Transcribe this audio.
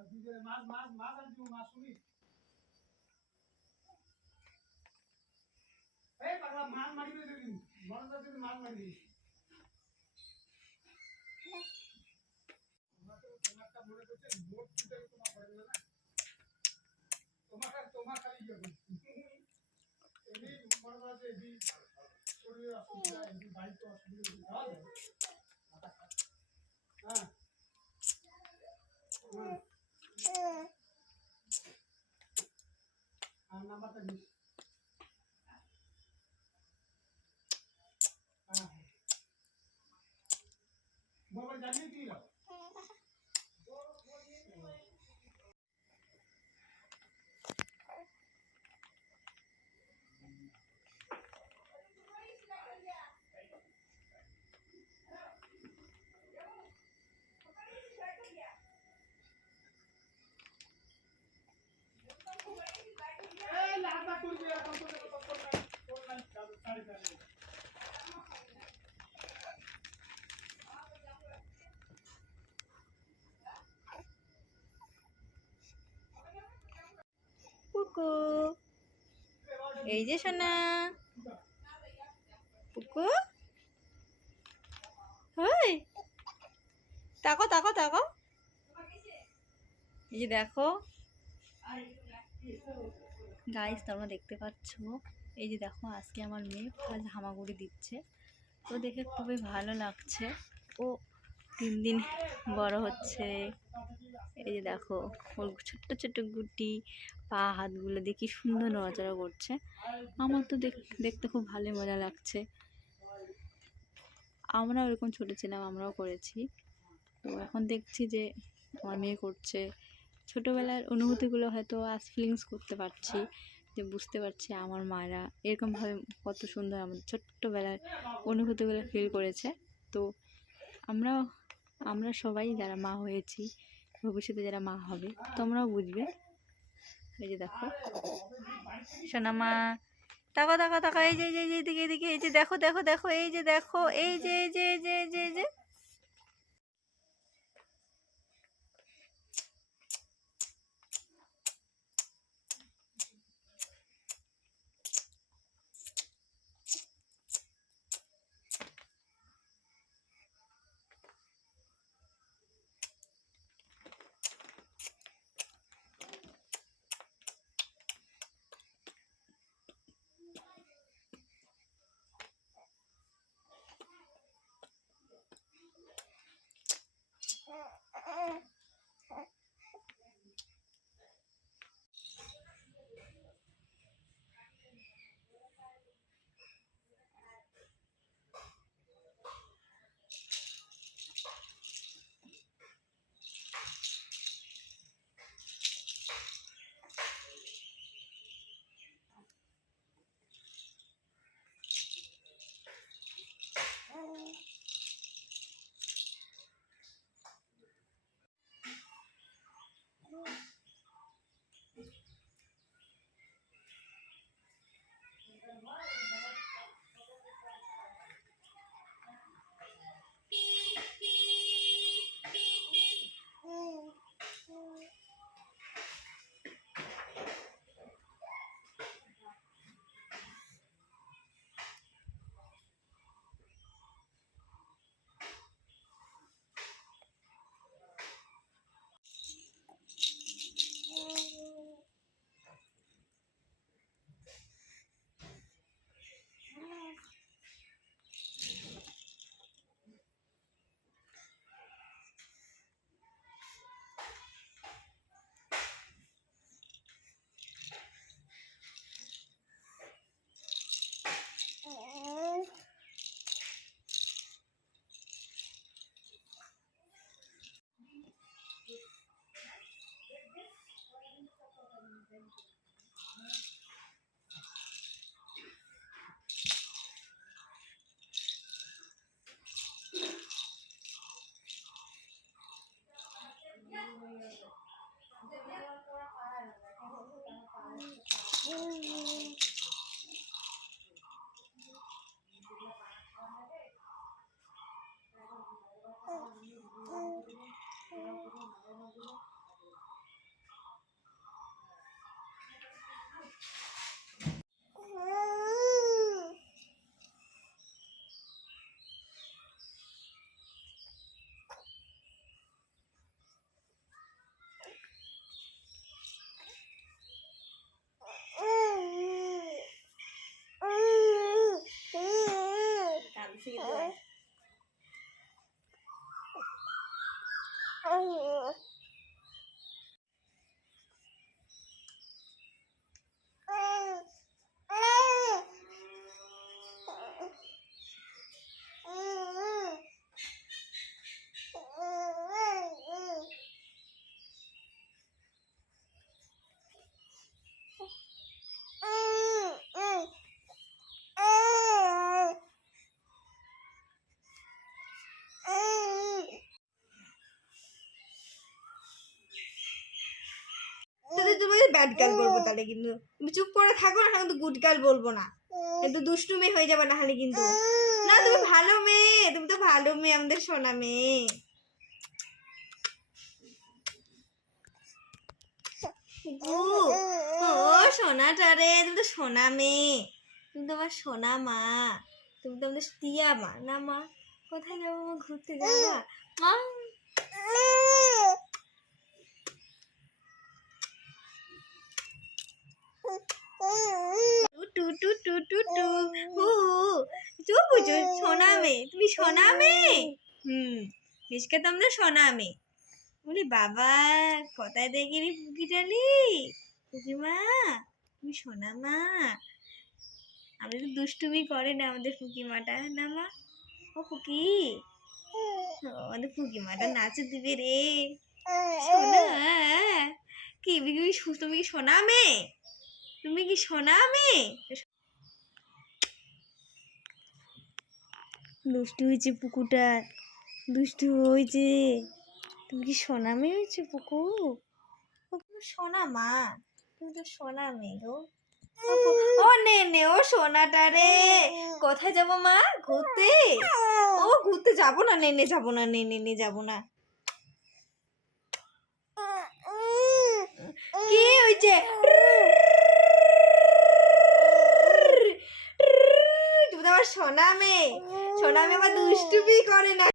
মাছ মাছ মাছ আর দিও মাছ শুনি এই পাগলা মাছ মারি দিন মন যাচ্ছে মাছ মারি তোমারটা মনে করছে মোট তুলে তোমার করে না তোমার খালি ইয়ে এমনি মনে করছে এমনি শরীরে অসুবিধা এমনি বাড়িতে অসুবিধা যাওয়া যায় হ্যাঁ আর নাম্বারটা দিস হ্যাঁ মোবাইল জানিয়ে দিল পুকু এই যে সোনা পুকু হয় তাকো তাকো তাকো এই যে দেখো গাইস তোমরা দেখতে পাচ্ছ এই যে দেখো আজকে আমার মেয়ে ফার্স্ট হামাগুড়ি দিচ্ছে তো দেখে খুবই ভালো লাগছে ও 3 দিন বড় হচ্ছে এই যে দেখো ওর ছোট্ট ছোট্ট গুটি পা হাতগুলো দেখি সুন্দর নড়াচড়া করছে আমার তো দেখতে খুব ভালো মজা লাগছে আমরাও এরকম ছোট ছিলাম আমরাও করেছি তো এখন দেখছি যে আমার মেয়ে করছে ছোটোবেলার অনুভূতিগুলো হয়তো আজ ফিলিংস করতে পারছি যে বুঝতে পারছি আমার মায়েরা এরকমভাবে কত সুন্দর আমাদের ছোট্টবেলার অনুভূতিগুলো ফিল করেছে তো আমরা সবাই যারা মা হয়েছি ভবিষ্যতে যারা মা হবে তোমরাও বুঝবে এই যে দেখো সোনা মা তাকা তাকা তাকা এই যে এইদিকে এইদিকে এই যে দেখো দেখো দেখো এই যে দেখো এই যে এই যে এই যে এই যে এই যে ব্যাড গার্ল বলবো তাহলে কিন্তু। তুমি চুপ করে থাকো না, কিন্তু গুড গার্ল বলবো না, কিন্তু দুষ্টু মেয়ে হয়ে যাবে না হলে কিন্তু। না তুমি ভালো মেয়ে, তুমি তো ভালো মেয়ে, আমাদের সোনা মেয়ে। ও সোনাটা রে, তুমি তো সোনা মেয়ে, তুমি তো আমার সোনা মা, তুমি তো আমাদের টিয়া মা না মা। কোথায় যাবো মা, ঘুরতে যাবা মা? টু টু টু টু টু হু চুপ বুঝো, সোনা মেয়ে, তুমি সোনা মেয়ে। মিশকা তো আমরা সোনা মেয়ে। বলি বাবা, কোথায় দেখি রে পুকিটালি, পুকিমা তুমি সোনা মা। আমাদের তো দুষ্টুমি করে না আমাদের পুকিমাটা না মা। ও পুকি, আমাদের পুকিমাটা নাচে দিবে রে সোনা। কি তুমি কি সোনা মেয়ে, তুমি কি সোনা মেয়ে? দুষ্টু হয়েছে পুকুটা, দুষ্টু হয়েছে। তুমি কি সোনা মেয়ে হয়েছে পুকু? সোনা মা, তুমি তো সোনা মেয়ে গো। ও নে নে, ও সোনাটা রে, কোথায় যাবো মা, ঘুরতে? ও ঘুরতে যাবো না, নে নে যাবো না, নে নে নে যাবো না। কি হয়েছে? তুমি তো আমার সোনা মেয়ে, সোনা মেয়ে আবার দুষ্টুমি করে না।